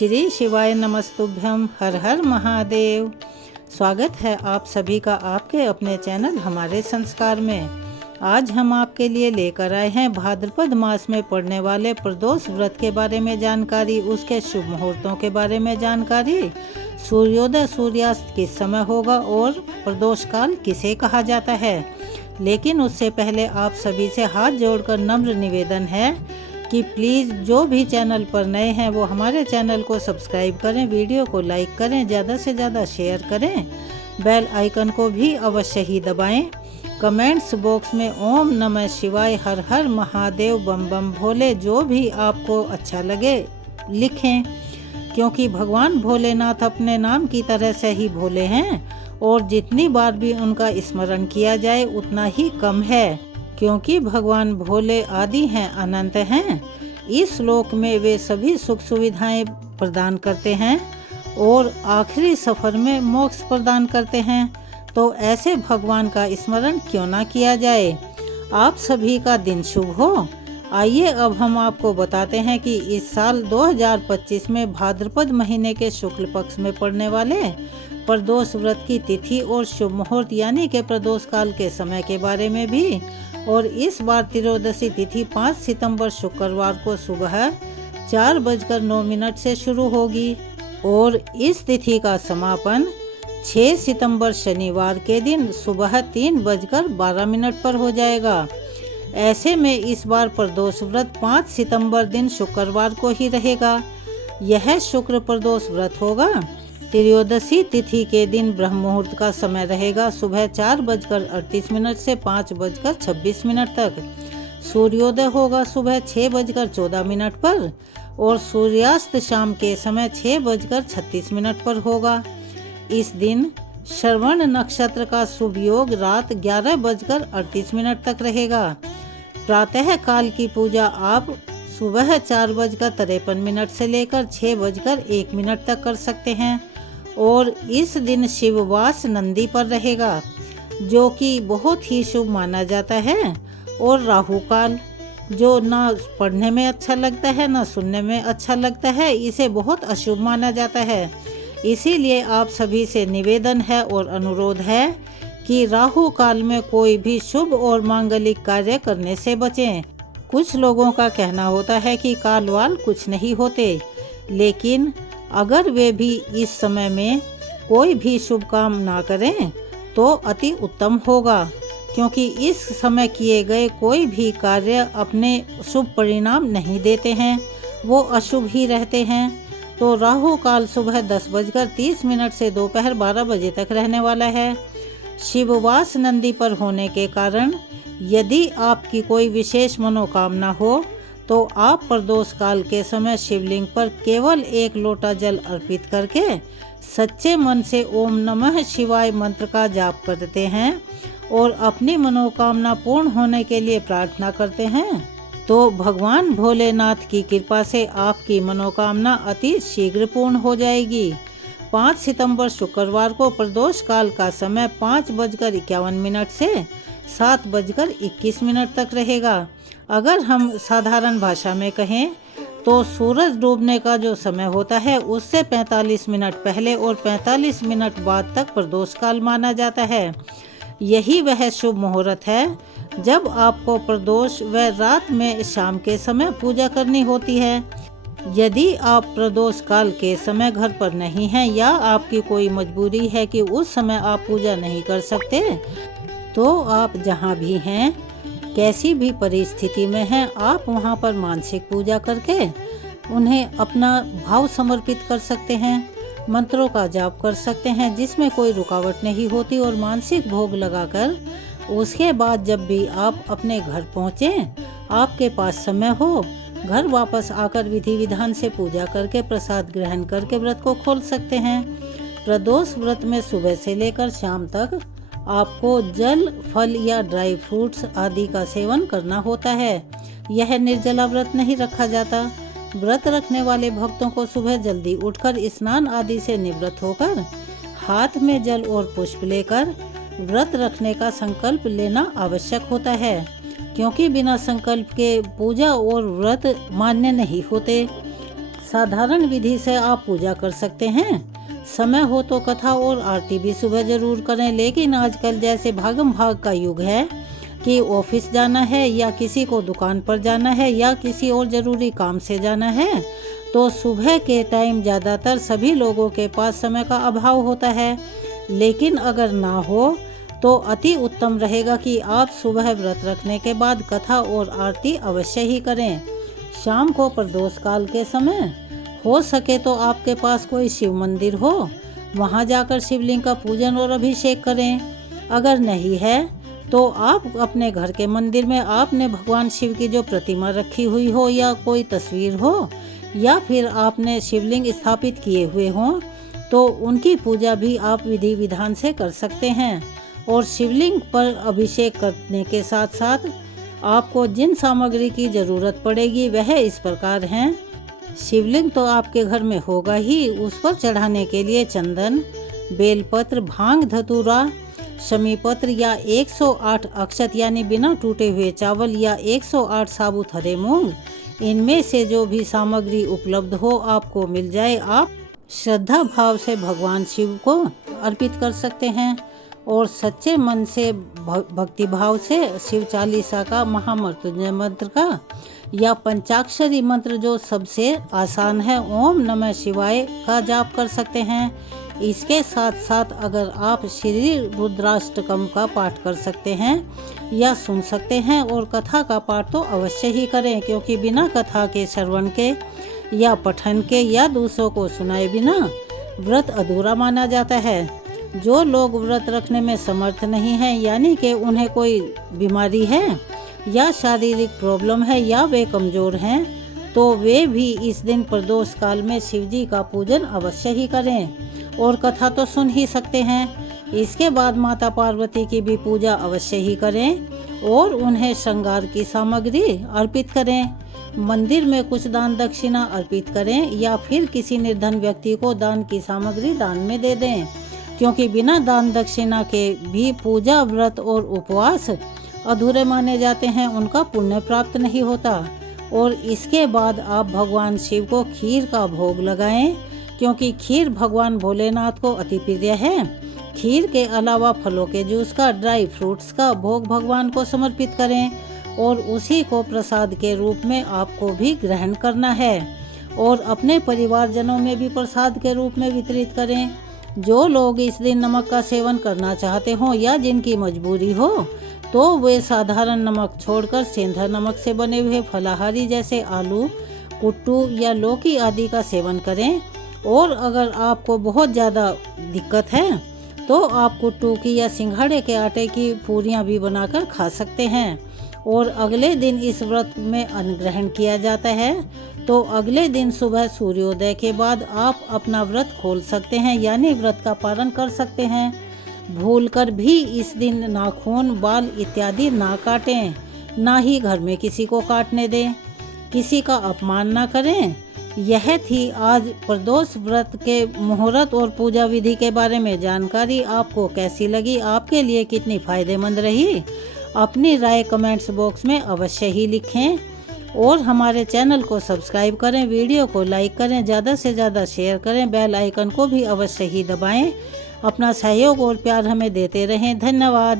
श्री शिवाय नमस्तुभ्यम। हर हर महादेव। स्वागत है आप सभी का आपके अपने चैनल हमारे संस्कार में। आज हम आपके लिए लेकर आए हैं भाद्रपद मास में पड़ने वाले प्रदोष व्रत के बारे में जानकारी, उसके शुभ मुहूर्तों के बारे में जानकारी, सूर्योदय सूर्यास्त किस समय होगा और प्रदोष काल किसे कहा जाता है। लेकिन उससे पहले आप सभी से हाथ जोड़कर नम्र निवेदन है कि प्लीज़ जो भी चैनल पर नए हैं वो हमारे चैनल को सब्सक्राइब करें, वीडियो को लाइक करें, ज़्यादा से ज़्यादा शेयर करें, बेल आइकन को भी अवश्य ही दबाएं। कमेंट्स बॉक्स में ओम नमः शिवाय, हर हर महादेव, बम बम भोले जो भी आपको अच्छा लगे लिखें, क्योंकि भगवान भोलेनाथ अपने नाम की तरह से ही भोले हैं और जितनी बार भी उनका स्मरण किया जाए उतना ही कम है, क्योंकि भगवान भोले आदि हैं, अनंत हैं। इस लोक में वे सभी सुख सुविधाएं प्रदान करते हैं और आखिरी सफर में मोक्ष प्रदान करते हैं। तो ऐसे भगवान का स्मरण क्यों ना किया जाए। आप सभी का दिन शुभ हो। आइए अब हम आपको बताते हैं कि इस साल 2025 में भाद्रपद महीने के शुक्ल पक्ष में पड़ने वाले प्रदोष व्रत की तिथि और शुभ मुहूर्त यानी के प्रदोष काल के समय के बारे में भी। और इस बार त्रयोदशी तिथि 5 सितंबर शुक्रवार को सुबह 4:09 से शुरू होगी और इस तिथि का समापन 6 सितंबर शनिवार के दिन सुबह 3:12 पर हो जाएगा। ऐसे में इस बार प्रदोष व्रत 5 सितंबर दिन शुक्रवार को ही रहेगा। यह शुक्र प्रदोष व्रत होगा। त्रयोदशी तिथि के दिन ब्रह्म मुहूर्त का समय रहेगा सुबह 4:38 से 5:26 तक। सूर्योदय होगा सुबह 6:14 पर और सूर्यास्त शाम के समय 6:36 पर होगा। इस दिन श्रवण नक्षत्र का शुभ योग रात 11:38 तक रहेगा। प्रातः काल की पूजा आप सुबह 4:53 से लेकर 6:01 तक कर सकते हैं और इस दिन शिववास नंदी पर रहेगा, जो कि बहुत ही शुभ माना जाता है। और राहु काल, जो ना पढ़ने में अच्छा लगता है ना सुनने में अच्छा लगता है, इसे बहुत अशुभ माना जाता है। इसीलिए आप सभी से निवेदन है और अनुरोध है कि राहु काल में कोई भी शुभ और मांगलिक कार्य करने से बचें। कुछ लोगों का कहना होता है कि काल वाल कुछ नहीं होते, लेकिन अगर वे भी इस समय में कोई भी शुभ काम ना करें तो अति उत्तम होगा, क्योंकि इस समय किए गए कोई भी कार्य अपने शुभ परिणाम नहीं देते हैं, वो अशुभ ही रहते हैं। तो राहु काल सुबह 10:30 से दोपहर 12 बजे तक रहने वाला है। शिववास नंदी पर होने के कारण यदि आपकी कोई विशेष मनोकामना हो तो आप प्रदोष काल के समय शिवलिंग पर केवल 1 लोटा जल अर्पित करके सच्चे मन से ओम नमः शिवाय मंत्र का जाप करते हैं और अपनी मनोकामना पूर्ण होने के लिए प्रार्थना करते हैं, तो भगवान भोलेनाथ की कृपा से आपकी मनोकामना अति शीघ्र पूर्ण हो जाएगी। 5 सितंबर शुक्रवार को प्रदोष काल का समय 5:51 से 7:21 तक रहेगा। अगर हम साधारण भाषा में कहें तो सूरज डूबने का जो समय होता है उससे 45 मिनट पहले और 45 मिनट बाद तक प्रदोष काल माना जाता है। यही वह शुभ मुहूर्त है जब आपको प्रदोष व रात में शाम के समय पूजा करनी होती है। यदि आप प्रदोष काल के समय घर पर नहीं हैं या आपकी कोई मजबूरी है कि उस समय आप पूजा नहीं कर सकते, तो आप जहाँ भी हैं, कैसी भी परिस्थिति में हैं, आप वहाँ पर मानसिक पूजा करके उन्हें अपना भाव समर्पित कर सकते हैं, मंत्रों का जाप कर सकते हैं जिसमें कोई रुकावट नहीं होती, और मानसिक भोग लगाकर उसके बाद जब भी आप अपने घर पहुँचें, आपके पास समय हो, घर वापस आकर विधि विधान से पूजा करके प्रसाद ग्रहण करके व्रत को खोल सकते हैं। प्रदोष व्रत में सुबह से लेकर शाम तक आपको जल, फल या ड्राई फ्रूट्स आदि का सेवन करना होता है। यह निर्जला व्रत नहीं रखा जाता। व्रत रखने वाले भक्तों को सुबह जल्दी उठकर स्नान आदि से निवृत्त होकर हाथ में जल और पुष्प लेकर व्रत रखने का संकल्प लेना आवश्यक होता है, क्योंकि बिना संकल्प के पूजा और व्रत मान्य नहीं होते। साधारण विधि से आप पूजा कर सकते हैं। समय हो तो कथा और आरती भी सुबह जरूर करें, लेकिन आजकल जैसे भागम भाग का युग है कि ऑफिस जाना है या किसी को दुकान पर जाना है या किसी और ज़रूरी काम से जाना है, तो सुबह के टाइम ज़्यादातर सभी लोगों के पास समय का अभाव होता है। लेकिन अगर ना हो तो अति उत्तम रहेगा कि आप सुबह व्रत रखने के बाद कथा और आरती अवश्य ही करें। शाम को प्रदोष काल के समय हो सके तो आपके पास कोई शिव मंदिर हो, वहां जाकर शिवलिंग का पूजन और अभिषेक करें। अगर नहीं है तो आप अपने घर के मंदिर में आपने भगवान शिव की जो प्रतिमा रखी हुई हो या कोई तस्वीर हो या फिर आपने शिवलिंग स्थापित किए हुए हों, तो उनकी पूजा भी आप विधि विधान से कर सकते हैं। और शिवलिंग पर अभिषेक करने के साथ साथ आपको जिन सामग्री की ज़रूरत पड़ेगी वह इस प्रकार हैं। शिवलिंग तो आपके घर में होगा ही, उस पर चढ़ाने के लिए चंदन, बेलपत्र, भांग धतूरा, शमी पत्र या 108 अक्षत यानी बिना टूटे हुए चावल या 108 साबुत हरे मूंग, इनमें से जो भी सामग्री उपलब्ध हो आपको मिल जाए, आप श्रद्धा भाव से भगवान शिव को अर्पित कर सकते हैं। और सच्चे मन से भक्ति भाव से शिव चालीसा का, महामृत्युंजय मंत्र का या पंचाक्षरी मंत्र जो सबसे आसान है, ओम नमः शिवाय का जाप कर सकते हैं। इसके साथ साथ अगर आप श्री रुद्राष्टकम का पाठ कर सकते हैं या सुन सकते हैं, और कथा का पाठ तो अवश्य ही करें, क्योंकि बिना कथा के, श्रवण के या पठन के या दूसरों को सुनाए बिना व्रत अधूरा माना जाता है। जो लोग व्रत रखने में समर्थ नहीं हैं, यानी कि उन्हें कोई बीमारी है या शारीरिक प्रॉब्लम है या वे कमज़ोर हैं, तो वे भी इस दिन प्रदोष काल में शिवजी का पूजन अवश्य ही करें और कथा तो सुन ही सकते हैं। इसके बाद माता पार्वती की भी पूजा अवश्य ही करें और उन्हें श्रृंगार की सामग्री अर्पित करें। मंदिर में कुछ दान दक्षिणा अर्पित करें या फिर किसी निर्धन व्यक्ति को दान की सामग्री दान में दे दें, क्योंकि बिना दान दक्षिणा के भी पूजा, व्रत और उपवास अधूरे माने जाते हैं, उनका पुण्य प्राप्त नहीं होता। और इसके बाद आप भगवान शिव को खीर का भोग लगाएं, क्योंकि खीर भगवान भोलेनाथ को अति प्रिय है। खीर के अलावा फलों के जूस का, ड्राई फ्रूट्स का भोग भगवान को समर्पित करें और उसी को प्रसाद के रूप में आपको भी ग्रहण करना है और अपने परिवारजनों में भी प्रसाद के रूप में वितरित करें। जो लोग इस दिन नमक का सेवन करना चाहते हों या जिनकी मजबूरी हो, तो वे साधारण नमक छोड़कर सेंधा नमक से बने हुए फलाहारी जैसे आलू, कुट्टू या लौकी आदि का सेवन करें। और अगर आपको बहुत ज़्यादा दिक्कत है तो आप कुट्टू की या सिंघाड़े के आटे की पूरियां भी बनाकर खा सकते हैं। और अगले दिन इस व्रत में अन्न ग्रहण किया जाता है, तो अगले दिन सुबह सूर्योदय के बाद आप अपना व्रत खोल सकते हैं, यानी व्रत का पालन कर सकते हैं। भूलकर भी इस दिन नाखून, बाल इत्यादि ना काटें, ना ही घर में किसी को काटने दें, किसी का अपमान ना करें। यह थी आज प्रदोष व्रत के मुहूर्त और पूजा विधि के बारे में जानकारी। आपको कैसी लगी, आपके लिए कितनी फायदेमंद रही, अपनी राय कमेंट्स बॉक्स में अवश्य ही लिखें और हमारे चैनल को सब्सक्राइब करें, वीडियो को लाइक करें, ज़्यादा से ज़्यादा शेयर करें, बेल आइकन को भी अवश्य ही दबाएं। अपना सहयोग और प्यार हमें देते रहें। धन्यवाद।